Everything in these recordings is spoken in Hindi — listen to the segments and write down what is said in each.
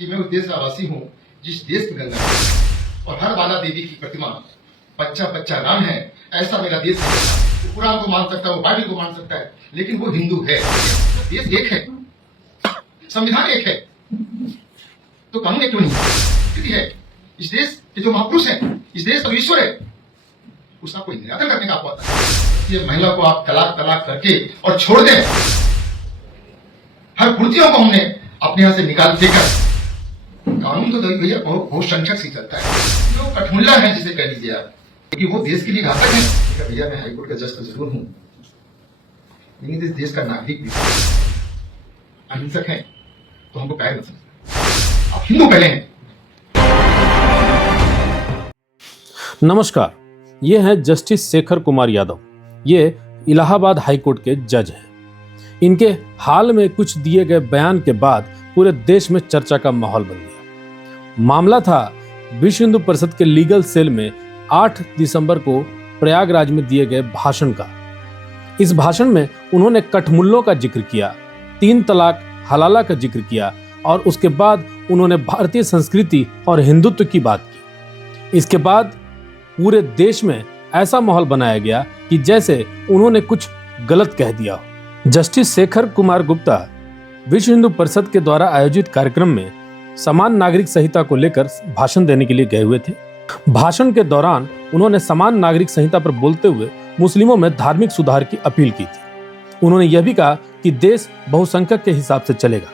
कि मैं उस देश का वासी हूँ जिस देश की गंगा है और हर बाला देवी की प्रतिमा बच्चा बच्चा राम है, ऐसा मेरा देश है। वो कुरान को मान सकता है, वो बाइबल को मान सकता है, लेकिन वो हिंदू है। देश एक है, संविधान एक है, तो कानून एक क्यों नहीं स्थिति है। इस देश के जो महापुरुष हैं, इस देश का ईश्वर है, उसका कोई निराकरण करने का आपको आता है। ये महिला को आप तलाक तलाक करके और छोड़ दें, हर कुर्तियों को हमने अपने यहां से निकाल देकर, कानून तो भैया बहुत संख्यक से चलता है। जो कठमुल्ला है जिसे कह लीजिए आप, क्योंकि वो देश के लिए घातक है। भैया मैं हाईकोर्ट का जज तो जरूर हूं, लेकिन इस देश का नागरिक भी अहिंसक है तो हमको कायर मत समझना। आप हिंदू पहले हैं। नमस्कार, ये हैं जस्टिस शेखर कुमार यादव। ये इलाहाबाद हाईकोर्ट के जज हैं। इनके हाल में कुछ दिए गए बयान के बाद पूरे देश में चर्चा का माहौल बन गया। मामला था विश्व हिंदू परिषद के लीगल सेल में 8 दिसंबर को प्रयागराज में दिए गए भाषण का। इस भाषण में उन्होंने कठमुल्लों का जिक्र किया, 3 तलाक हलाला का जिक्र किया और उसके बाद उन्होंने भारतीय संस्कृति और हिंदुत्व की बात की। इसके बाद पूरे देश में ऐसा माहौल बनाया गया कि जैसे उन्होंने कुछ गलत कह दिया हो। जस्टिस शेखर कुमार गुप्ता विश्व हिंदू परिषद के द्वारा आयोजित कार्यक्रम में समान नागरिक संहिता को लेकर भाषण देने के लिए गए हुए थे। भाषण के दौरान उन्होंने समान नागरिक संहिता पर बोलते हुए मुस्लिमों में धार्मिक सुधार की अपील की थी। उन्होंने यह भी कहा कि देश बहुसंख्यक के हिसाब से चलेगा।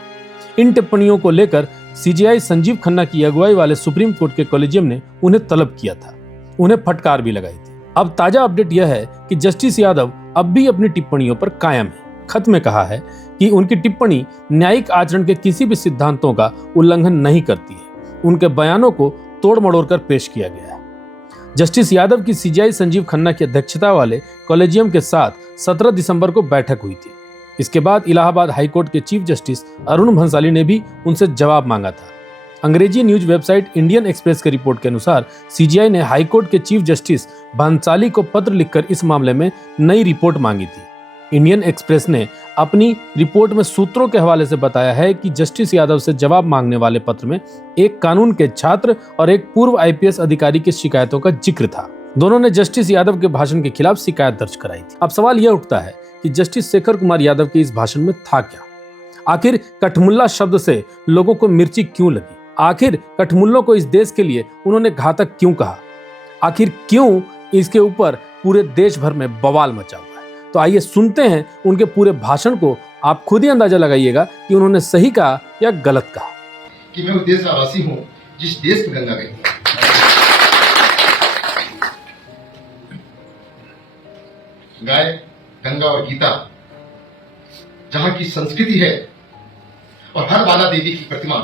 इन टिप्पणियों को लेकर सीजेआई संजीव खन्ना की अगुवाई वाले सुप्रीम कोर्ट के कॉलेजियम ने उन्हें तलब किया था, उन्हें फटकार भी लगाई थी। अब ताजा अपडेट यह है कि जस्टिस यादव अब भी अपनी टिप्पणियों पर कायम है। खत में कहा है कि उनकी टिप्पणी न्यायिक आचरण के किसी भी सिद्धांतों का उल्लंघन नहीं करती है। उनके बयानों को तोड़ मड़ोड़ कर पेश किया गया है। जस्टिस यादव की सीजेआई संजीव खन्ना की अध्यक्षता वाले कॉलेजियम के साथ 17 दिसंबर को बैठक हुई थी। इसके बाद इलाहाबाद हाईकोर्ट के चीफ जस्टिस अरुण भंसाली ने भी उनसे जवाब मांगा था। अंग्रेजी न्यूज वेबसाइट इंडियन एक्सप्रेस की रिपोर्ट के अनुसार सीजेआई ने हाईकोर्ट के चीफ जस्टिस भंसाली को पत्र लिखकर इस मामले में नई रिपोर्ट मांगी थी। इंडियन एक्सप्रेस ने अपनी रिपोर्ट में सूत्रों के हवाले से बताया है कि जस्टिस यादव से जवाब मांगने वाले पत्र में एक कानून के छात्र और एक पूर्व आईपीएस अधिकारी की शिकायतों का जिक्र था। दोनों ने जस्टिस यादव के भाषण के खिलाफ शिकायत दर्ज कराई थी। अब सवाल यह उठता है कि जस्टिस शेखर कुमार यादव के इस भाषण में था क्या? आखिर कठमुल्ला शब्द से लोगों को मिर्ची क्यों लगी? आखिर कठमुल्लों को इस देश के लिए उन्होंने घातक क्यों कहा? आखिर क्यों इसके ऊपर पूरे देश भर में बवाल मचा हुआ है? तो आइए सुनते हैं उनके पूरे भाषण को। आप खुद ही अंदाजा लगाइएगा कि उन्होंने सही कहा या गलत कहा। कि मैं उस देश का वासी हूँ जिस देश की गंगा गई। गाय, गंगा और गीता जहां की संस्कृति है और हर बाला देवी की प्रतिमा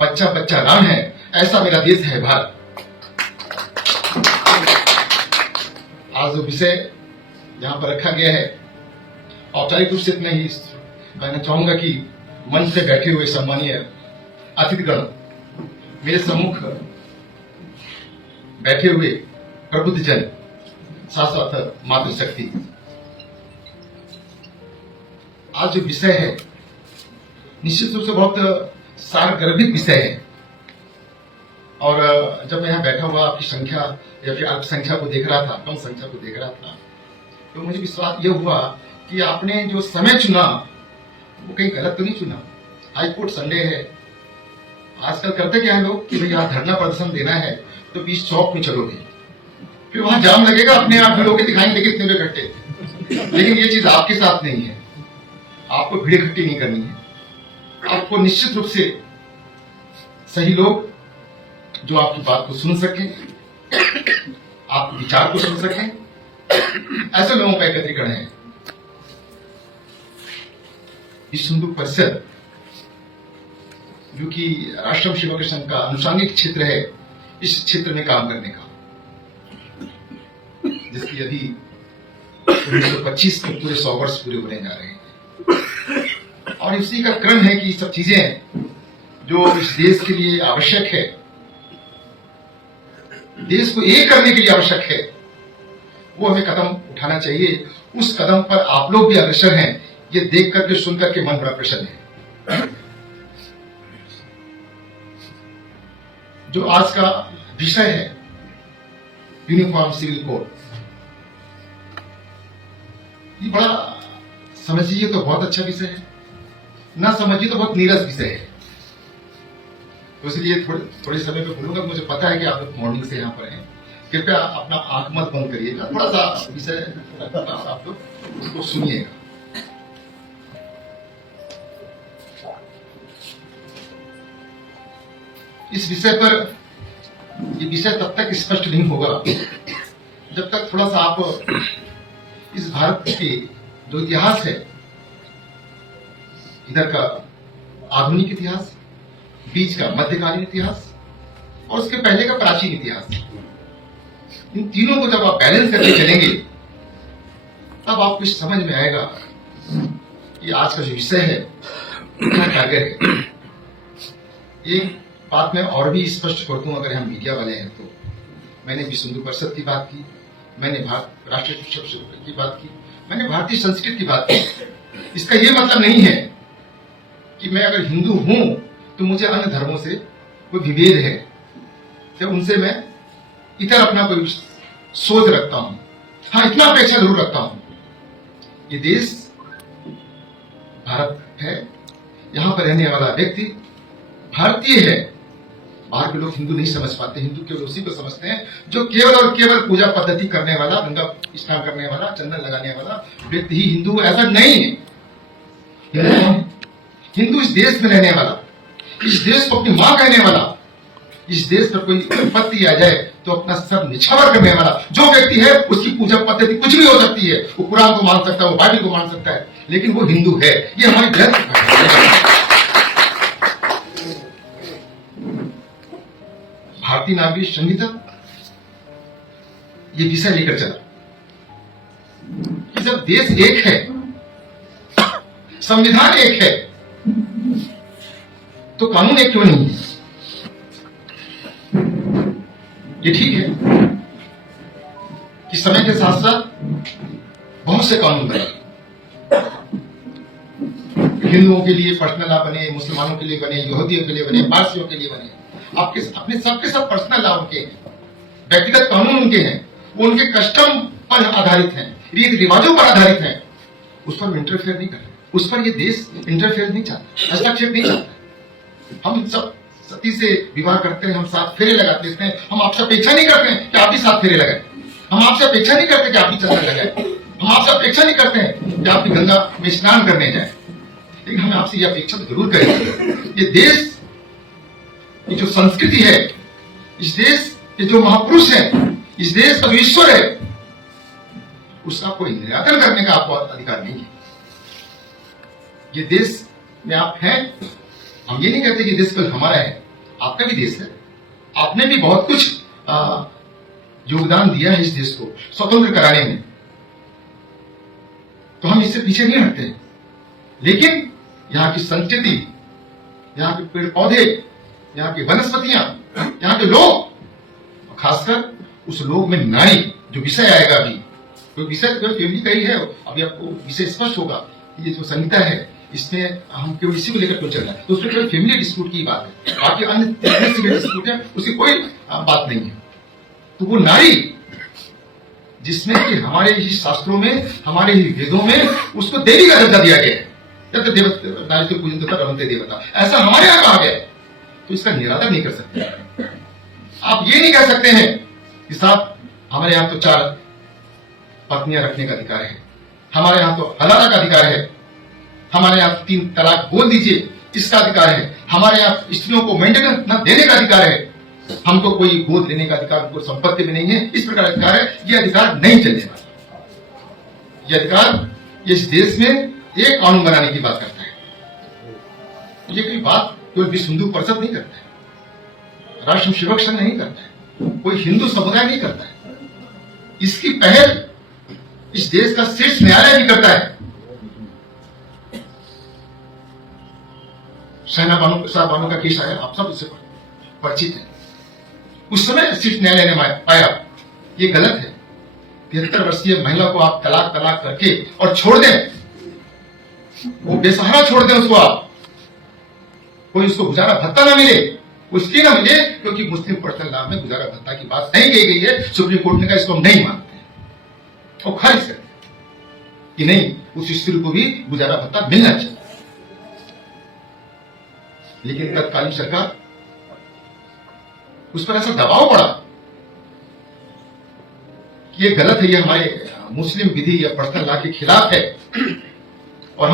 बच्चा बच्चा राम है, ऐसा मेरा देश है भारत। आज जो विषय यहां पर रखा गया है, औपचारिक रूप से मैं ही कहना चाहूंगा कि मंच से बैठे हुए सम्मानीय अतिथिगण, मेरे सम्मुख बैठे हुए प्रबुद्ध जन, साथ साथ मातृशक्ति, आज जो विषय है निश्चित रूप से बहुत सारगर्भित विषय है। और जब मैं यहाँ बैठा हुआ आपकी संख्या या फिर अल्पसंख्या को देख रहा था, कम संख्या को देख रहा था, तो मुझे विश्वास यह हुआ कि आपने जो समय चुना वो कहीं गलत तो नहीं चुना। हाईकोर्ट संडे है, आजकल करते क्या है लोग कि भैया धरना प्रदर्शन देना है तो बीच चौक में चलोगे, फिर वहां जाम लगेगा, अपने आप लोग दिखाएंगे कितने लोग इकट्ठे। लेकिन ये चीज आपके साथ नहीं है। आपको भीड़ इकट्ठी नहीं करनी है। आपको निश्चित रूप से सही लोग जो आपकी बात को सुन सके, आपके विचार को सुन सके, ऐसे लोगों का एकत्रीकरण है। विश्व हिंदू परिषद जो कि राष्ट्रम सेवक संघ का अनुषंगिक क्षेत्र है, इस क्षेत्र में काम करने का, जिसकी अभी 1925 में पूरे 100 वर्ष पूरे होने जा रहे हैं। और इसी का क्रम है कि सब चीजें जो इस देश के लिए आवश्यक है, देश को एक करने के लिए आवश्यक है, वो हमें कदम उठाना चाहिए। उस कदम पर आप लोग भी अग्रसर हैं, ये देख करके सुन करके मन बड़ा प्रसन्न है। जो आज का विषय है, यूनिफॉर्म सिविल कोड, ये बड़ा समझिए तो बहुत अच्छा विषय है, ना समझिए तो बहुत नीरस विषय है। तो इसलिए थोड़े समय पे बोलूंगा। मुझे पता है कि आप लोग मॉर्निंग से यहाँ पर हैं, कृपया अपना आंख मत बंद करिएगा, थोड़ा सा विषय आप लोग उसको सुनिएगा। इस विषय पर, ये विषय तब तक स्पष्ट नहीं होगा जब तक थोड़ा सा आप इस भारत के जो इतिहास है, इधर का आधुनिक इतिहास, बीच का मध्यकालीन इतिहास और उसके पहले का प्राचीन इतिहास, इन तीनों को जब आप बैलेंस करके चलेंगे तब आपको समझ में आएगा कि आज का जो विषय है क्या टारगेट है। एक बात मैं और भी स्पष्ट कर दूं, अगर हम मीडिया वाले हैं तो मैंने विश्व हिंदू परिषद की बात की, मैंने राष्ट्रीय शिक्षक की बात की, मैंने भारतीय संस्कृति की बात की। इसका यह मतलब नहीं है कि मैं अगर हिंदू हूं तो मुझे अन्य धर्मों से कोई विभेद है, तो उनसे मैं इतर अपना कोई सोच रखता हूं। हाँ, इतना अपेक्षा जरूर रखता हूं, ये देश भारत है, यहां पर रहने वाला व्यक्ति भारतीय है। बाहर के लोग हिंदू नहीं समझ पाते, हिंदू केवल उसी को समझते हैं जो केवल और केवल पूजा पद्धति करने वाला, गंगा स्नान करने वाला, चंदन लगाने वाला व्यक्ति ही हिंदू। ऐसा नहीं है। हिंदू इस देश में रहने वाला, इस देश को अपनी मां कहने वाला, इस देश पर कोई विपत्ति आ जाए तो अपना सब निछावर करने वाला जो व्यक्ति है, उसकी पूजा पद्धति कुछ भी हो सकती है। वो कुरान को मान सकता है, वो बाइबल को मान सकता है, लेकिन वो हिंदू है। ये हमारी ग्रंथ भारतीय नागरिक संहिता ये विषय लेकर चला कि जब देश एक है, संविधान एक है, तो कानून एक क्यों नहीं है? ये ठीक है कि समय के साथ साथ बहुत से कानून बने, हिंदुओं के लिए पर्सनल लॉ बने, मुसलमानों के लिए बने, यहूदियों के लिए बने, पारसियों के लिए बने। आपके अपने सबके सब पर्सनल लॉ उनके हैं, व्यक्तिगत कानून उनके हैं, वो उनके कस्टम पर आधारित हैं, रीति रिवाजों पर आधारित हैं। उस पर इंटरफेयर नहीं कर रहे, उस पर ये देश इंटरफेयर नहीं चाहता, हस्तक्षेप नहीं चाहता। हम सब सती से विवाह करते हैं, हम 7 फेरे लगाते हैं। हम आपसे अपेक्षा नहीं करते हैं कि आप भी 7 फेरे लगाएं, हम आपसे अपेक्षा नहीं करते कि आप भी चंदन लगाएं, हम आपसे अपेक्षा नहीं करते हैं कि आप भी गंगा में स्नान करने जाएं। लेकिन हम आपसे यह अपेक्षा जरूर करेंगे, ये देश की जो संस्कृति है, इस देश के जो महापुरुष है, इस देश का जो ईश्वर है, उसका कोई निराकरण करने का आपको अधिकार नहीं है। ये देश में आप हैं, हम ये नहीं कहते कि देश केवल हमारा है, आपका भी देश है। आपने भी बहुत कुछ योगदान दिया है इस देश को स्वतंत्र कराने में, तो हम इससे पीछे नहीं हटते। लेकिन यहाँ की संस्कृति, यहाँ के पेड़ पौधे, यहाँ की वनस्पतियां, यहाँ के लोग, खासकर उस लोग में नारी, जो विषय आएगा अभी, तो विषय तो फैमिली का ही है, अभी आपको विषय स्पष्ट होगा। ये जो संहिता है, इसमें हम केवल इसी को लेकर क्यों चल रहा है, तो उसमें केवल फैमिली डिस्प्यूट की बात है, बाकी अन्य डिस्प्यूट है उसकी कोई बात नहीं है। तो वो नारी जिसमें कि हमारे ही शास्त्रों में, हमारे ही वेदों में उसको देवी का दर्जा दिया गया है, नारी से पूजन तथा रमते देवता, ऐसा हमारे यहाँ कहा गया है, तो इसका निरादर नहीं कर सकते। आप ये नहीं कह सकते हैं कि साहब हमारे यहाँ तो 4 पत्नियां रखने का अधिकार है, हमारे यहाँ तो हलाला का अधिकार है, हमारे यहाँ 3 तलाक बोल दीजिए इसका अधिकार है, हमारे यहाँ स्त्रियों को मेंटेनेंस न देने का अधिकार है, हमको कोई गोद लेने का अधिकार, उनको संपत्ति में नहीं है, इस प्रकार अधिकार है। ये अधिकार नहीं चलने वाला। ये अधिकार इस देश में एक कानून बनाने की बात करता है। ये कोई बात केवल विश्व हिंदू परिषद नहीं करता है, राष्ट्र सेवक संघ नहीं करता है, कोई हिंदू समुदाय नहीं करता है। इसकी पहल इस देश का शीर्ष न्यायालय भी करता है। सेना बानो का केस आया, आप सब इससे परिचित है। उस समय शीर्ष न्यायालय ने पाया ये गलत है, 73 वर्षीय महिला को आप तलाक करके और छोड़ दें, वो बेसहारा छोड़ दें उसको, आप कोई उसको गुजारा भत्ता ना मिले, वो इसलिए ना मिले क्योंकि मुस्लिम पर्सनल लॉ में गुजारा भत्ता की बात नहीं कही गई है। सुप्रीम कोर्ट ने कहा इसको हम नहीं मानते हैं और खारिज कर दिया कि नहीं, उस स्त्री को भी गुजारा भत्ता मिलना चाहिए। लेकिन तत्कालीन सरकार, उस पर ऐसा दबाव पड़ा कि ये गलत है, ये हमारे मुस्लिम विधि या पर्सनल लॉ के खिलाफ है और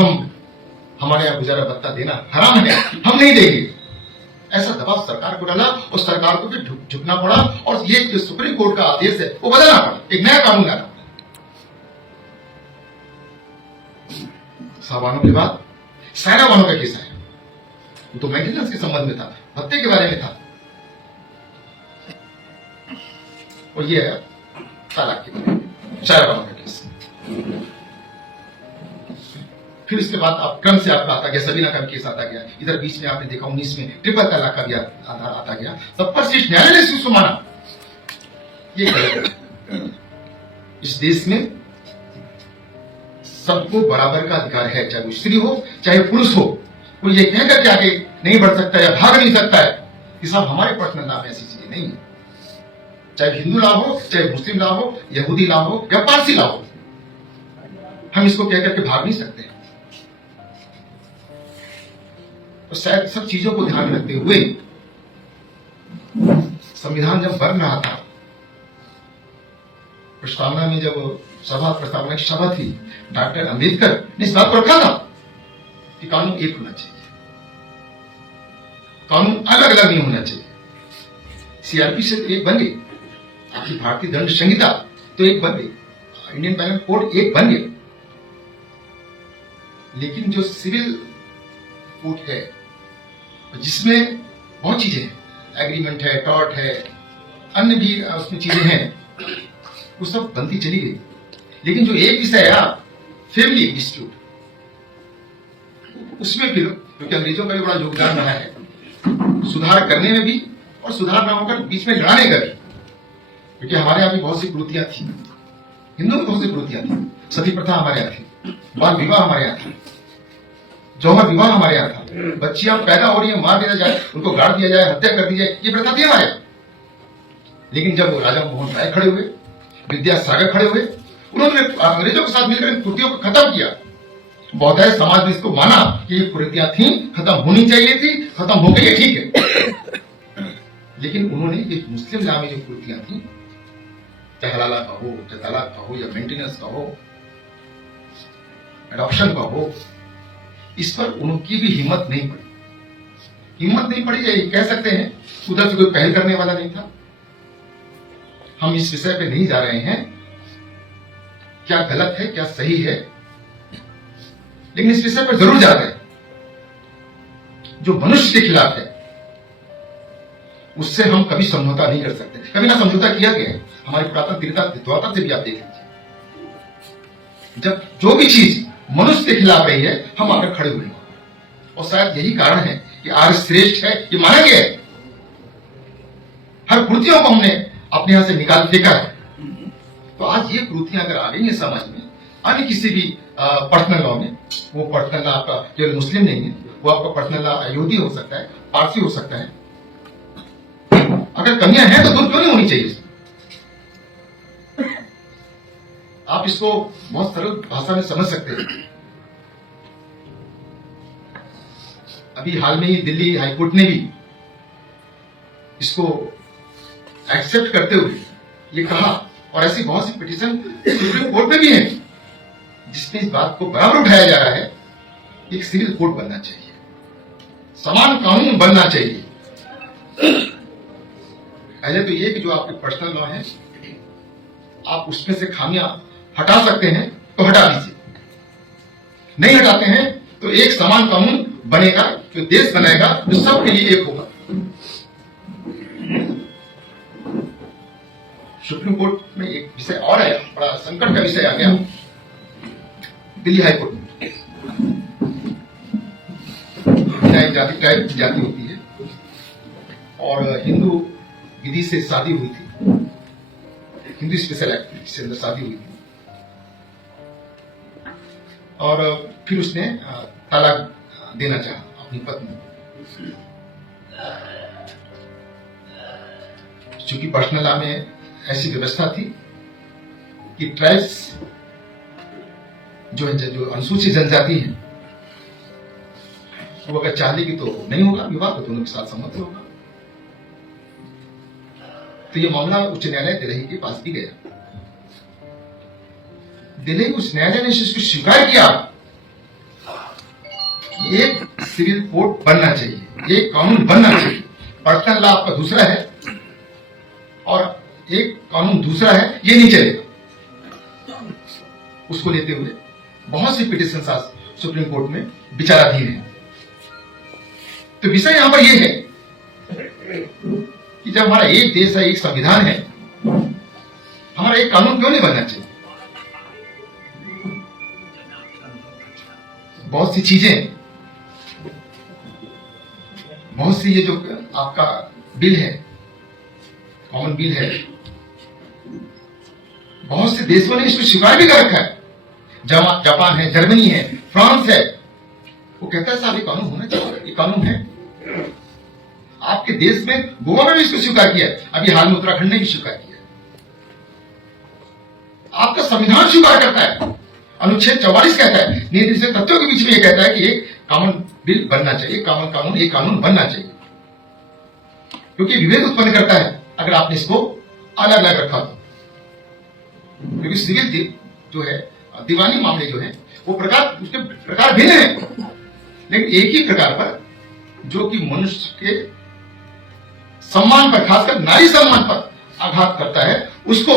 हमारे यहां गुजारा भत्ता देना हराम है, हम नहीं देंगे। ऐसा दबाव सरकार को डाला और सरकार को भी झुकना पड़ा और ये जो सुप्रीम कोर्ट का आदेश है वो बदलना पड़ा, एक नया कानून लाना पड़ा। सावानों के बाद सायरा बानो का केस आया, वो तो मेंटेनेंस के संबंध में था, भत्ते के बारे में था, और ये है तलाक के बारे में सायरा बानो का केस। फिर इसके बाद आप क्रम से आपका आता गया, सबीना का केस आता गया, इधर बीच में आपने देखा 19 में ट्रिपल तलाक का भी आता गया। तब पर शीर्ष न्यायालय ने इसको माना ये गलत है। इस देश में सबको बराबर का अधिकार है, चाहे वो स्त्री हो चाहे पुरुष हो। कोई ये कहकर के आगे नहीं बढ़ सकता या भाग नहीं सकता है कि साहब हमारे पर्सनल लॉ में ऐसी चीजें नहीं है। चाहे हिंदू लॉ हो, चाहे मुस्लिम लॉ हो, यहूदी लॉ हो या पारसी लॉ हो, हम इसको कहकर के भाग नहीं सकते। तो शायद सब चीजों को ध्यान में रखते हुए संविधान जब बन रहा था, प्रस्तावना में जब प्रस्तावना की सभा थी, डॉक्टर अंबेडकर ने इस बात को रखा था कि कानून एक होना चाहिए, कानून अलग अलग नहीं होना चाहिए। सीआरपी से तो एक बन गई, आपकी भारतीय दंड संहिता तो एक बन गई, इंडियन पेनल कोड एक बन गया, लेकिन जो सिविल कोड है जिसमें बहुत चीजें हैं, एग्रीमेंट है, टॉर्ट है, अन्य भी उसमें चीजें हैं, वो सब बनती चली गई। लेकिन जो एक विषय है फैमिली डिस्प्यूट, उसमें फिर क्योंकि अंग्रेजों का भी बड़ा योगदान रहा है सुधार करने में भी और सुधार न होकर बीच में लड़ाने का भी, क्योंकि हमारे यहाँ भी बहुत सी कुरीतियां थी, हिंदुओं में बहुत सी कुरीतियां थी। सती प्रथा हमारे यहाँ थी, बाल विवाह हमारे यहाँ था, जौहर विवाह हमारे यहाँ था, बच्चियां पैदा हो रही है मार दिया जाए, उनको गाड़ दिया जाए, हत्या कर दी जाए, ये प्रथा थी हमारे। लेकिन जब राजा मोहन राय खड़े हुए, विद्यासागर खड़े हुए, उन्होंने अंग्रेजों के साथ मिलकर इन कुरीतियों को खत्म किया। बौद्ध समाज ने इसको माना कि ये कुरीतियां थी, खत्म होनी चाहिए थी, खत्म हो गई है, ठीक है। लेकिन उन्होंने ये मुस्लिम लॉ में जो कुरीतियां थी, चाहे हलाला का हो, चाहे तलाक का हो या मेंटेनेंस का हो, एडॉप्शन का हो, इस पर उनकी भी हिम्मत नहीं पड़ी। हिम्मत नहीं पड़ी, ये कह सकते हैं उधर से कोई पहल करने वाला नहीं था। हम इस विषय पे नहीं जा रहे हैं क्या गलत है क्या सही है, लेकिन इस विषय पर जरूर जा रहे हैं। जो मनुष्य के खिलाफ है उससे हम कभी समझौता नहीं कर सकते, कभी ना समझौता किया गया है। हमारी पुरातन द्वापर से भी आप देख लीजिए, जब जो भी चीज मनुष्य के खिलाफ रही है हम आकर खड़े हुए हैं, और शायद यही कारण है कि आर्य श्रेष्ठ है ये माना गया है। हर कृतियों को हमने अपने यहां से निकाल फेंका है। तो आज ये कृतियां अगर आ गई है समाज में, अन्य किसी भी पर्सनल लॉ में, वो पर्सनल लॉ आपका केवल मुस्लिम नहीं है, वो आपका पर्सनल लॉ यहूदी हो सकता है, पारसी हो सकता है। अगर कमियां हैं तो दूर क्यों नहीं होनी चाहिए? आप इसको बहुत सरल भाषा में समझ सकते हैं। अभी हाल में ही दिल्ली हाईकोर्ट ने भी इसको एक्सेप्ट करते हुए ये कहा, और ऐसी बहुत सी पिटीशन सुप्रीम कोर्ट में भी है जिसमें इस बात को बराबर उठाया जा रहा है कि एक सिविल कोड बनना चाहिए, समान कानून बनना चाहिए। पहले तो ये कि जो आपके पर्सनल लॉ है आप उसमें से खामियां हटा सकते हैं तो हटा दीजिए, नहीं हटाते हैं तो एक समान कानून बनेगा, जो देश बनाएगा, जो सबके लिए एक होगा। सुप्रीम कोर्ट में एक विषय और है, बड़ा संकट का विषय आ गया दिल्ली हाईकोर्ट में। जाति होती है और हिंदू विधि से शादी हुई थी, हिंदू स्पेशल एक्ट से अंदर शादी हुई थी, और फिर उसने तलाक देना चाहा अपनी पत्नी, चूंकि पर्सनल लॉ में ऐसी व्यवस्था थी कि ट्राइब्स जो अनुसूचित जनजाति है वो अगर चाह लेगी तो नहीं होगा विवाह, तो दोनों के साथ सम्मत होगा। तो ये मामला उच्च न्यायालय दिल्ली के पास भी गया। दिल्ली उच्च न्यायालय ने इसको स्वीकार किया। एक सिविल कोड बनना चाहिए, एक कानून बनना चाहिए। पर्सनल लॉ आपका दूसरा है और एक कानून दूसरा है, ये नहीं चलेगा। उसको लेते हुए बहुत सी पिटिशन आज सुप्रीम कोर्ट में विचाराधीन है। तो विषय यहां पर यह है कि जब हमारा एक देश है, एक संविधान है, हमारा एक कानून क्यों नहीं बनना चाहिए? बहुत सी चीजें, बहुत सी ये जो आपका बिल है, कॉमन बिल है, बहुत से देशों ने इसको स्वीकार भी कर रखा है। जापान है, जर्मनी है, फ्रांस है, वो कहता है साहब ये कानून होना चाहिए, ये कानून है। आपके देश में गोवा में भी इसको स्वीकार किया, अभी हाल में उत्तराखंड ने भी स्वीकार किया। आपका संविधान स्वीकार करता है, अनुच्छेद 44 कहता है, नीति तथ्यों के बीच में यह कहता है कि एक कॉमन बिल बनना चाहिए, कॉमन एक कानून बनना चाहिए, क्योंकि विभेद उत्पन्न करता है अगर आपने इसको अलग अलग रखा तो। क्योंकि सिविल जो है, दीवानी मामले जो है वो उसके प्रकार भिन्न है, लेकिन एक ही प्रकार पर जो कि मनुष्य के सम्मान पर, खासकर नारी सम्मान पर आघात करता है, उसको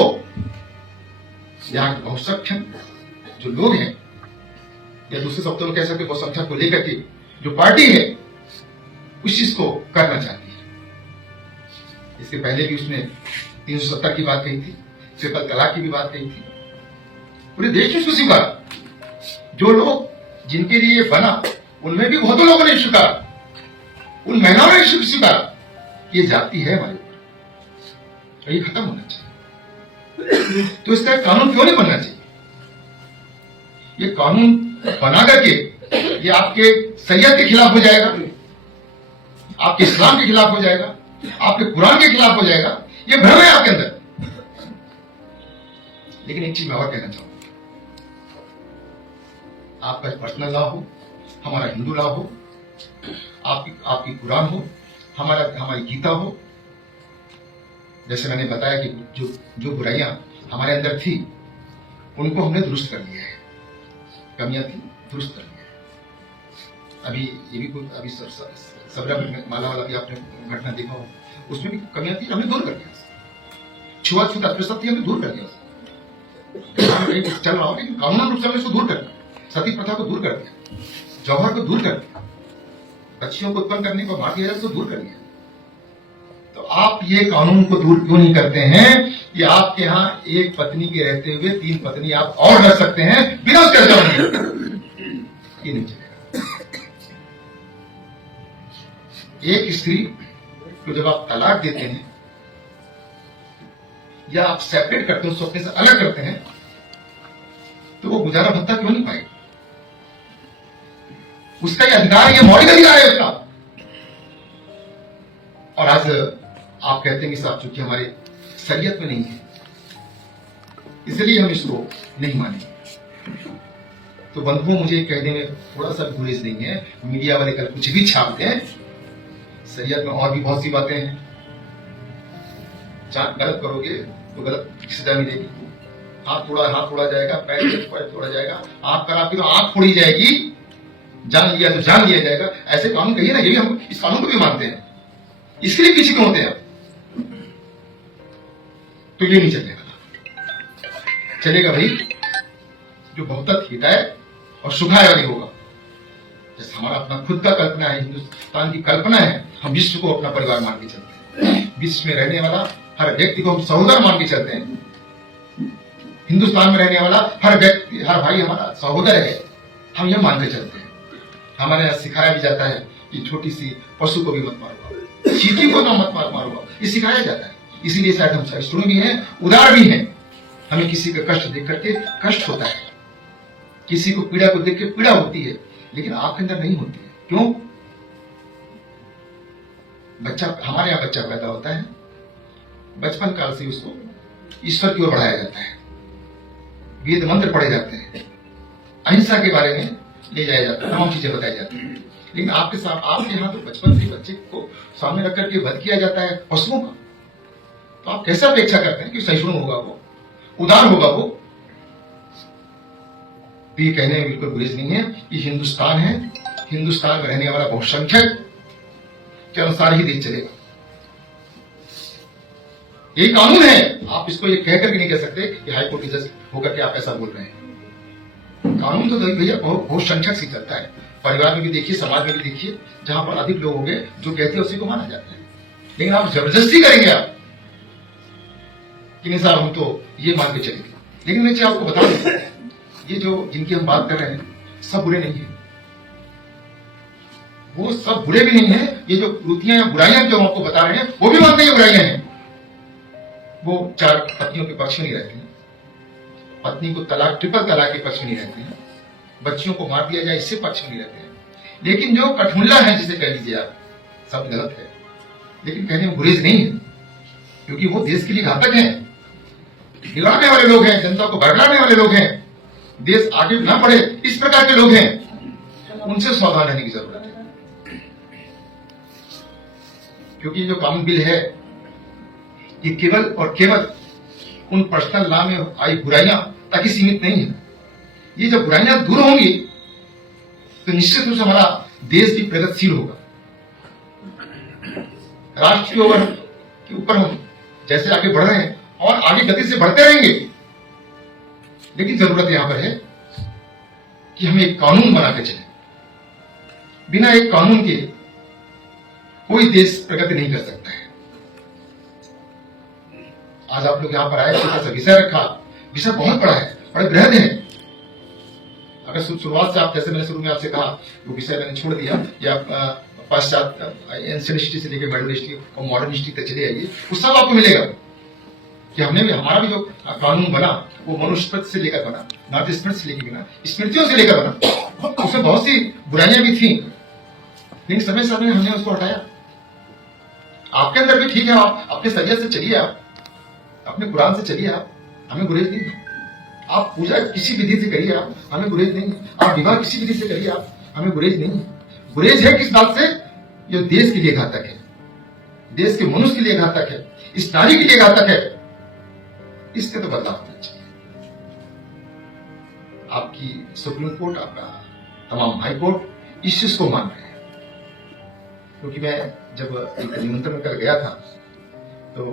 यहां के बहुसंख्यक जो लोग हैं, या दूसरे शब्दों में कह सकते हैं बहुसंख्यक को लेकर के जो पार्टी है, उस चीज को करना चाहती है। इसके पहले भी उसने 370 की बात कही थी, ट्रिपल तलाक की भी बात कही थी। पूरे देश में उसको स्वीकार। जो लोग जिनके लिए बना उनमें भी बहुतों लोगों ने स्वीकार, उन महिलाओं ने स्वीकार, ये जाति है हमारे ऊपर, ये खत्म होना चाहिए। तो इसका कानून क्यों नहीं बनना चाहिए? ये कानून बना करके ये आपके शरीयत के खिलाफ हो जाएगा, आपके इस्लाम के खिलाफ हो जाएगा, आपके कुरान के खिलाफ हो जाएगा। ये भ्रम है आपके अंदर। लेकिन एक चीज मैं और कहना चाहूंगा, आपका पर्सनल लॉ हो, हमारा हिंदू लॉ हो, आपकी कुरान हो, हमारी गीता हो, जैसे मैंने बताया कि जो बुराइयां हमारे अंदर थी उनको हमने दुरुस्त कर लिया है, कमियां थी दुरुस्त कर लिया है। अभी ये भी अभी सबरीमाला वाला भी आपने घटना देखा हो, उसमें भी कमियां थी, हमने दूर कर दिया। छुआछूत अस्पृश्यता थी, हमने दूर कर दिया। चल रहा हो लेकिन कानूनन रूप से हमने इसको दूर कर दिया। सती प्रथा को दूर कर दिया, जौहर को दूर कर दिया, बच्चियों को उत्पन्न करने को भारतीय को दूर कर दिया। तो आप ये कानून को दूर क्यों नहीं करते हैं कि आपके यहाँ एक पत्नी के रहते हुए 3 पत्नी आप और रख सकते हैं बिना उसके ये नहीं चलेगा। एक स्त्री को जब आप तलाक देते हैं या आप सेपरेट करते हैं, उसको अपने से अलग करते हैं, तो वो गुजारा भत्ता क्यों नहीं पाएगी? उसका ये अधिकार, ये मौलिक अधिकार है उसका। और आज आप कहते हैं कि साहब चूंकि हमारे शरीयत में नहीं है इसलिए हम इसको नहीं मानेंगे। तो बंधुओं, मुझे कहने में थोड़ा सा गुरेज नहीं है, मीडिया वाले कल कुछ भी छापते हैं, शरीयत में और भी बहुत सी बातें हैं। गलत करोगे तो गलत सजा मिलेगी। हाथ तोड़ा जाएगा, पैर तोड़ा जाएगा, आंख खराब तो आंख फोड़ी जाएगी, जान लिया तो जान लिया जाएगा। ऐसे कानून कहिए ना, ये भी हम इस कानून को भी मानते हैं, इसके लिए पीछे क्यों होते हैं? तो ये नहीं चलेगा भाई जो बहुत हिदायत और सुखाय वाली होगा। जैसे हमारा अपना खुद का कल्पना है, हिंदुस्तान की कल्पना है, हम विश्व को अपना परिवार मान के चलते हैं। विश्व में रहने वाला हर व्यक्ति को हम सहोदर मान के चलते हैं। हिंदुस्तान में रहने वाला हर व्यक्ति, हर भाई हमारा सहोदर है, हम यह मान के चलते हैं। हमारे यहाँ सिखाया भी जाता है कि छोटी सी पशु को भी मत मारो, चींटी को ना मत मारो, ये सिखाया जाता है। इसीलिए शायद हम सहिष्णु भी हैं, उदार भी हैं। हमें किसी का कष्ट देख करके कष्ट होता है, किसी को पीड़ा को देख के पीड़ा होती है, लेकिन आपके अंदर नहीं होती है। क्यों? हमारे यहाँ बच्चा पैदा होता है, बचपन काल से उसको ईश्वर की ओर बढ़ाया जाता है, वेद मंत्र पढ़े जाते हैं, अहिंसा के बारे में ले जाया जाता है, तमाम चीजें बताई जाती हैं। लेकिन आपके साथ आपके यहाँ तो बचपन से बच्चे को सामने रख करके वध किया जाता है पशुओं का। तो आप कैसे अपेक्षा करते हैं कि सहिष्णु होगा, वो उदार होगा वो? तो ये कहने में बिल्कुल गुरेज नहीं है। ये हिंदुस्तान है, हिंदुस्तान में रहने वाला बहुसंख्यक के अनुसार ही देश चलेगा। ये कानून है, आप इसको ये कह करके नहीं कह सकते कि हाईकोर्ट के जज होकर के आप ऐसा बोल रहे हैं। कानून तो भैया बहुसंख्यक से चलता है। परिवार में भी देखिए, समाज में भी देखिए, जहां पर अधिक लोग होंगे जो कहते हैं उसी को माना जाता है। लेकिन आप जबरदस्ती करेंगे आप कि नहीं साहब हम तो ये मान के चलेंगे। लेकिन मैं आपको बता दूं, ये जो जिनकी हम बात कर रहे हैं सब बुरे नहीं है, वो सब बुरे भी नहीं है। ये जो कृतियां या बुराइयां जो हम आपको बता रहे हैं वो भी मानते हैं बुराइयां हैं। वो 4 पत्नियों के पक्ष में नहीं रहते हैं, पत्नी को तलाक, ट्रिपल तलाक के पक्ष में नहीं रहते हैं, बच्चियों को मार दिया जाए इससे पक्ष में नहीं रहते हैं। लेकिन जो कठमुल्ला है, जिसे कह लीजिए आप, सब गलत है, लेकिन कहने में गुरेज नहीं है, क्योंकि वो देश के लिए घातक हैं, बिगाड़ने वाले लोग हैं, जनता को भड़काने वाले लोग हैं, देश आगे ना बढ़े इस प्रकार के लोग हैं। उनसे सावधान रहने की जरूरत है, क्योंकि जो कानून बिल है ये केवल और केवल उन पर्सनल लॉ में आई बुराइयां तक ही सीमित नहीं है। ये जब बुराइयां दूर होंगी तो निश्चित रूप से हमारा देश भी प्रगतिशील होगा। राष्ट्र के ऊपर हम जैसे आगे बढ़ रहे हैं और आगे गति से बढ़ते रहेंगे, लेकिन जरूरत यहां पर है कि हम एक कानून बनाकर चलें। बिना एक कानून के कोई देश प्रगति नहीं कर सकता है। आज आप लोग यहां पर आए, छोटा सा विषय रखा, विषय बहुत बड़ा है, बड़े बृहद है। अगर शुरुआत से आप, जैसे मैंने शुरू में आपसे कहा, वो विषय मैंने छोड़ दिया, या पाश्चात्य एंशिएंट हिस्ट्री से लेकर मॉडर्न हिस्ट्री और मॉडर्न हिस्ट्री तक चले आइए, वो सब आपको मिलेगा कि हमने भी, हमारा भी जो कानून बना वो मनुस्मृति से लेकर बना, नाट्य स्मृति से लेकर बना, स्मृतियों से लेकर बना। उसमें बहुत सी बुराइयां भी थी, लेकिन समय समय हमने उसको हटाया। आपके अंदर भी ठीक है, आप अपने सरियत से चलिए, आप अपने कुरान से चलिए, आप, हमें गुरेज नहीं। आप पूजा किसी विधि से करिए, आप, हमें गुरेज नहीं। आप विवाह किसी विधि से करिए, आप, हमें गुरेज नहीं। गुरेज है किस बात से? जो देश के लिए घातक है, देश के मनुष्य के लिए घातक है, इस नारी के लिए घातक है, इससे तो बदलाव होना चाहिए। आपकी सुप्रीम कोर्ट, आपका तमाम हाई कोर्ट इस चीज को मान रहे हैं। क्योंकि मैं जब एक निमंत्रण कर गया था तो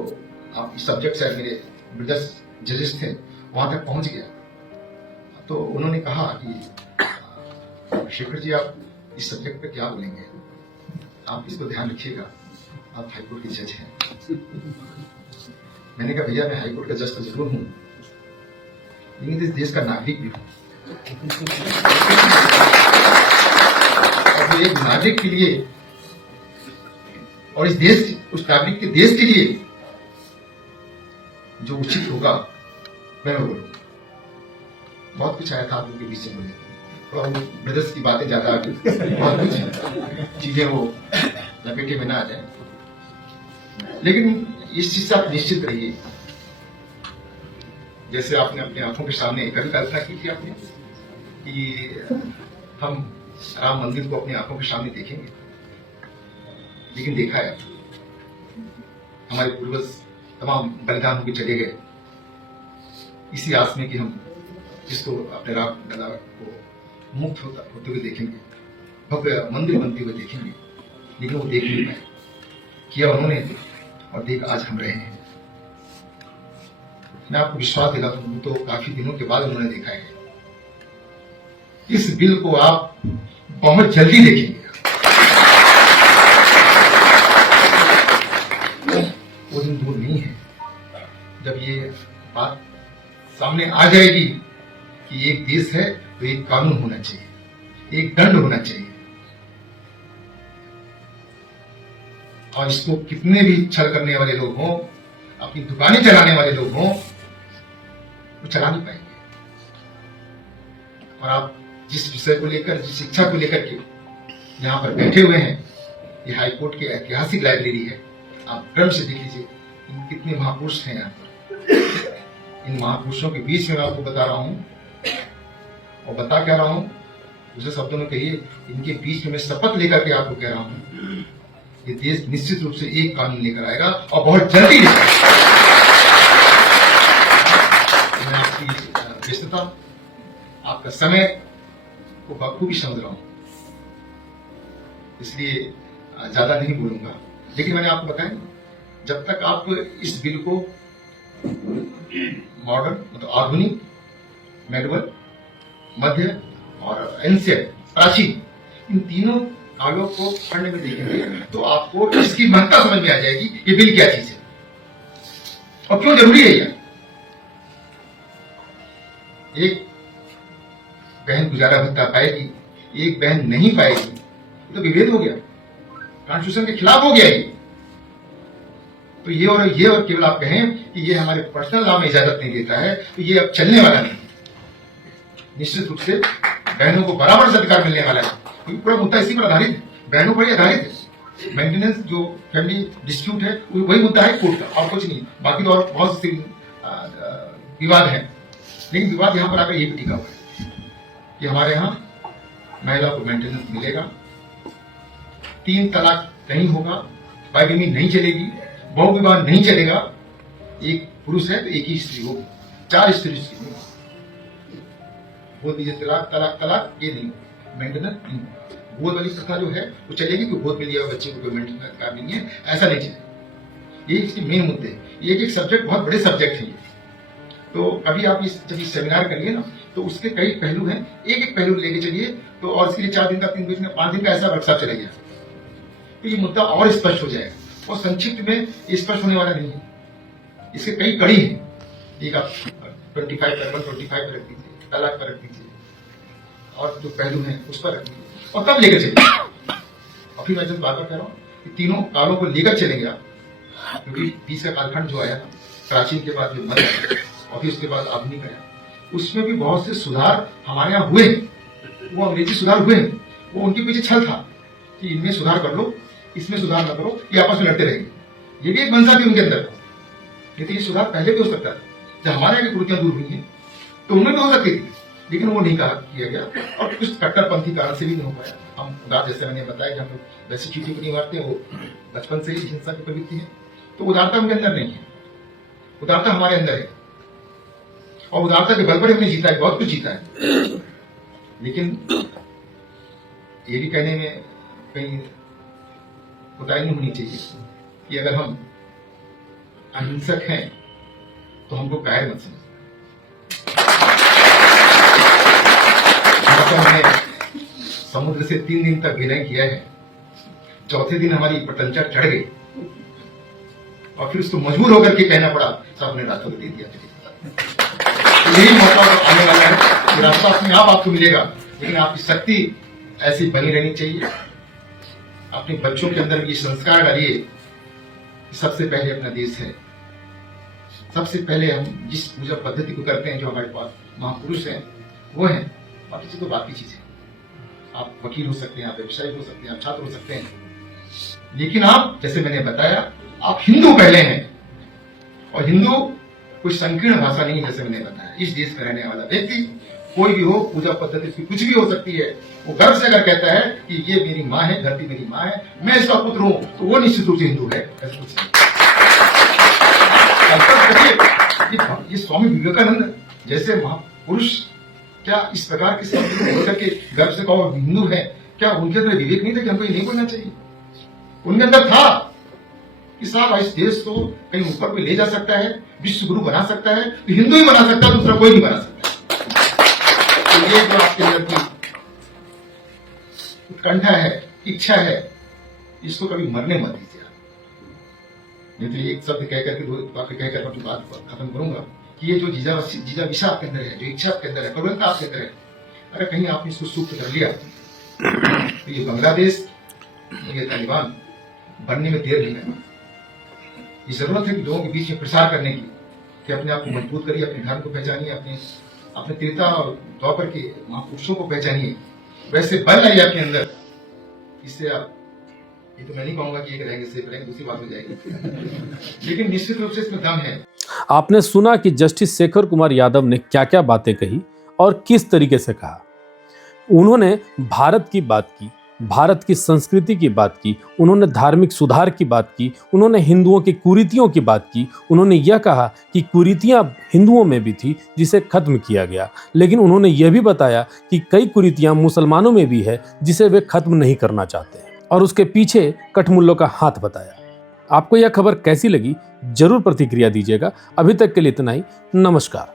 आप इस सब्जेक्ट से मेरे ब्रिटिश जजेस थे, वहां तक पहुंच गया, तो उन्होंने कहा कि शेखर जी आप इस सब्जेक्ट पे क्या बोलेंगे, आप इसको ध्यान रखिएगा, आप हाईकोर्ट के जज हैं। मैंने कहा भैया मैं हाईकोर्ट का जज तो जरूर हूं, लेकिन इस देश का नागरिक भी हूं। और एक नागरिक के लिए और इस देश, उस नागरिक के देश के लिए जो उचित होगा मैं बोलूंगा। बहुत कुछ आया था आप लोगों के बीच से बोलने, थोड़ा वो ब्रदर्स की बातें ज्यादा आ गई, बहुत कुछ चीजें वो लपेटे में ना आ जाए, लेकिन इस चीज से आप निश्चित रहिए। जैसे आपने अपनी आंखों के सामने कभी कल्पना की थी आपने कि हम राम मंदिर को अपनी आंखों के सामने देखेंगे, लेकिन देखा है हमारे पूर्वज तमाम बलिदान होकर चले गए इसी आस में कि हम इसको अपने राम लला को मुक्त होते हुए देखेंगे, भव्य मंदिर बनते हुए देखेंगे, लेकिन वो देख नहीं पाए। किया उन्होंने और देख आज हम रहे हैं। मैं आपको विश्वास दिलाता हूं, तो काफी दिनों के बाद उन्होंने देखा है। इस बिल को आप बहुत जल्दी देखेंगे, वो दिन दूर नहीं है जब ये बात सामने आ जाएगी कि एक देश है तो एक कानून होना चाहिए, एक दंड होना चाहिए, और इसको कितने भी छल करने वाले लोग हों, अपनी दुकानें चलाने वाले लोग हों, वो चला नहीं पाएंगे। और आप जिस विषय को लेकर, जिस शिक्षा को लेकर के यहाँ पर बैठे हुए हैं, ये हाईकोर्ट की ऐतिहासिक लाइब्रेरी है। आप क्रम से देख लीजिए, कितने महापुरुष हैं यहाँ पर। इन महापुरुषों के बीच में मैं आपको बता रहा हूँ, और बता क्या रहा हूँ, दूसरे शब्दों में कहिए, इनके बीच में मैं शपथ लेकर के आपको कह रहा हूँ, ये देश निश्चित रूप से एक कानून लेकर आएगा और बहुत जल्दी लेकर आएगा। मैं आपकी व्यस्तता, आपका समय को बखूबी समझ रहा हूँ, इसलिए ज्यादा नहीं बोलूंगा। लेकिन मैंने आपको बताया, जब तक आप इस बिल को मॉडर्न, मतलब आधुनिक, मेडुअल, मध्य और एंशिएंट, प्राचीन, इन तीनों कालों को पढ़ने में देखेंगे तो आपको इसकी महत्ता समझ में आ जाएगी, ये बिल क्या चीज है और क्यों जरूरी है यह। एक बहन गुजारा भत्ता पाएगी, एक बहन नहीं पाएगी, तो विभेद हो गया, कॉन्स्टिट्यूशन के खिलाफ हो गया ये। तो ये और केवल आप कहें कि ये हमारे पर्सनल लॉ में इजाजत नहीं देता है, तो ये अब चलने वाला नहीं। निश्चित रूप से बहनों को बराबर से अधिकार मिलने वाला है, क्योंकि पूरा मुद्दा इसी पर आधारित है, बहनों पर ही आधारित है। मेंटेनेंस जो फैमिली डिस्प्यूट है वही मुद्दा है कोर्ट का, और कुछ नहीं। बाकी तो और बहुत से विवाद है, लेकिन विवाद यहाँ पर आकर ये भी टिका हुआ है कि हमारे यहाँ महिला को मेंटेनेंस मिलेगा, 3 तलाक नहीं होगा, बाइगमी नहीं चलेगी, बहु विवाह नहीं चलेगा। एक पुरुष है तो एक ही स्त्री होगी, 4 स्त्री होगी। बोल दीजिए तलाक तलाक तलाक, ये नहीं, मेंटेनेंस नहीं। गोद वाली प्रथा जो है वो चलेगी कि गोद में लिया बच्चे को कोई मेंटेनेंस अधिकार नहीं है, ऐसा नहीं चलेगा। ये इसके मेन मुद्दे हैं। ये एक सब्जेक्ट, बहुत बड़े सब्जेक्ट है ये। तो अभी आप जब इस सेमिनार करिए ना, तो उसके कई पहलू हैं, एक पहलू लेके चलिए। तो और इसके लिए 4 दिन का, 3 दिन का, 5 दिन का ऐसा वर्कशॉप चलेगा, तो ये मुद्दा और स्पष्ट हो जाएगा। और संक्षिप्त में स्पष्ट होने वाला नहीं है, इसके कई कड़ी हैं। एक आप 25 पर रख दीजिए, तलाक पर रख दीजिए, और जो पहलू है उस पर रख दीजिए, और तब लेकर चलिए। और फिर मैं जब बार बार कह रहा हूँ कि तीनों कालों को लेकर चलेंगे आप, क्योंकि 20 का कालखंड जो आया, प्राचीन के बाद जो मध्य आया, और फिर उसके बाद आधुनिक आया, उसमें भी बहुत से सुधार हमारे यहाँ हुए। वो अंग्रेजी सुधार हुए, वो उनके पीछे छल था कि इनमें सुधार कर लो, इसमें सुधार न करो, ये आपस में लड़ते रहेंगे। ये भी एक मंशा थी उनके अंदर। नहीं तो ये सुधार पहले भी हो सकता था, जब हमारे यहाँ की कुरीतियां दूर हुई हैं तो उनमें भी हो सकती थी, लेकिन वो नहीं किया गया, और कुछ कट्टरपंथी कारण से भी नहीं हो पाया। हम उदार, जैसे मैंने बताया, हम लोग वैसी चीजें को नहीं मारते, वो बचपन से ही हिंसा की प्रवृत्ति है, तो उदारता उनके अंदर नहीं है। उदारता हमारे अंदर है, और उदारता के बल पर हमने जीता है, बहुत कुछ जीता है। लेकिन ये भी कहने में कहीं कोताही नहीं होनी चाहिए कि अगर हम अहिंसक हैं तो हमको कायर मत समझना। हमने समुद्र से 3 दिन तक विनय किया है, चौथे दिन हमारी पटंचा चढ़ गई, और फिर उसको मजबूर होकर के कहना पड़ा, साहब ने रास्ता दे दिया। यही मौका आने वाला है कि रास्ता अपने आप आपको मिलेगा, लेकिन आपकी शक्ति ऐसी बनी रहनी चाहिए। अपने बच्चों के अंदर ये संस्कार डालिए, सबसे पहले अपना देश है। सबसे पहले हम जिस पूजा पद्धति को करते हैं, जो हमारे पास महापुरुष हैं, वो हैं। बाकी चीज तो बाकी चीजें, आप वकील हो सकते हैं, आप व्यवसायी हो सकते हैं, आप छात्र हो सकते हैं, लेकिन आप, जैसे मैंने बताया, आप हिंदू पहले हैं। और हिंदू कोई संकीर्ण भाषा नहीं है, जैसे मैंने बताया। इस देश में रहने वाला व्यक्ति कोई भी हो, पूजा पद्धति उसकी कुछ भी हो सकती है, वो गर्व से अगर कहता है कि ये मेरी माँ है, धरती मेरी माँ है, मैं इसका पुत्र हूं, तो वो निश्चित रूप से हिंदू है। ऐसा कुछ नहीं। ये स्वामी विवेकानंद जैसे महापुरुष क्या इस प्रकार के शब्द होकर के गर्व से कहो हिंदू है? क्या उनके अंदर विवेक नहीं था कि हमको ये नहीं बोलना चाहिए? उनके अंदर था कि साहब इस देश को कहीं ऊपर कोई ले जा सकता है, विश्व गुरु बना सकता है, तो हिंदू ही बना सकता है, दूसरा कोई नहीं बना सकता। तो ये जो आपके अंदर की उत्कंठा है, इच्छा है, इसको कभी मरने मत दीजिए। नहीं तो एक शब्द कह करके अपनी बात खत्म करूंगा कि ये जो जीजा विषा आपके अंदर है, जो इच्छा आपके अंदर है, प्रबलता आपके अंदर है, अगर कहीं आपने इसको सूक्त कर लिया तो ये बांग्लादेश, ये तालिबान बनने में देर नहीं लगेगी। ये जरूरत है कि लोगों के बीच में प्रसार करने की, कि अपने आप को मजबूत करिए, अपने धर्म को पहचानिए, अपने त्रेता और द्वापर के महापुरुषों को पहचानिए, वैसे बल लाइए अपने अंदर, इससे आप ये तो मैं नहीं कहूंगा कि एक रहेंगे सेफ रहेंगे, दूसरी बात हो जाएगी। लेकिन निश्चित रूप से इसमें दम है। आपने सुना कि जस्टिस शेखर कुमार यादव ने क्या क्या बातें कही और किस तरीके से कहा। उन्होंने भारत की बात की, भारत की संस्कृति की बात की, उन्होंने धार्मिक सुधार की बात की, उन्होंने हिंदुओं की कुरीतियों की बात की। उन्होंने यह कहा कि कुरीतियां हिंदुओं में भी थी जिसे खत्म किया गया, लेकिन उन्होंने यह भी बताया कि कई कुरीतियां मुसलमानों में भी है जिसे वे खत्म नहीं करना चाहते हैं, और उसके पीछे कठमुल्लों का हाथ बताया। आपको यह खबर कैसी लगी जरूर प्रतिक्रिया दीजिएगा। अभी तक के लिए इतना ही। नमस्कार।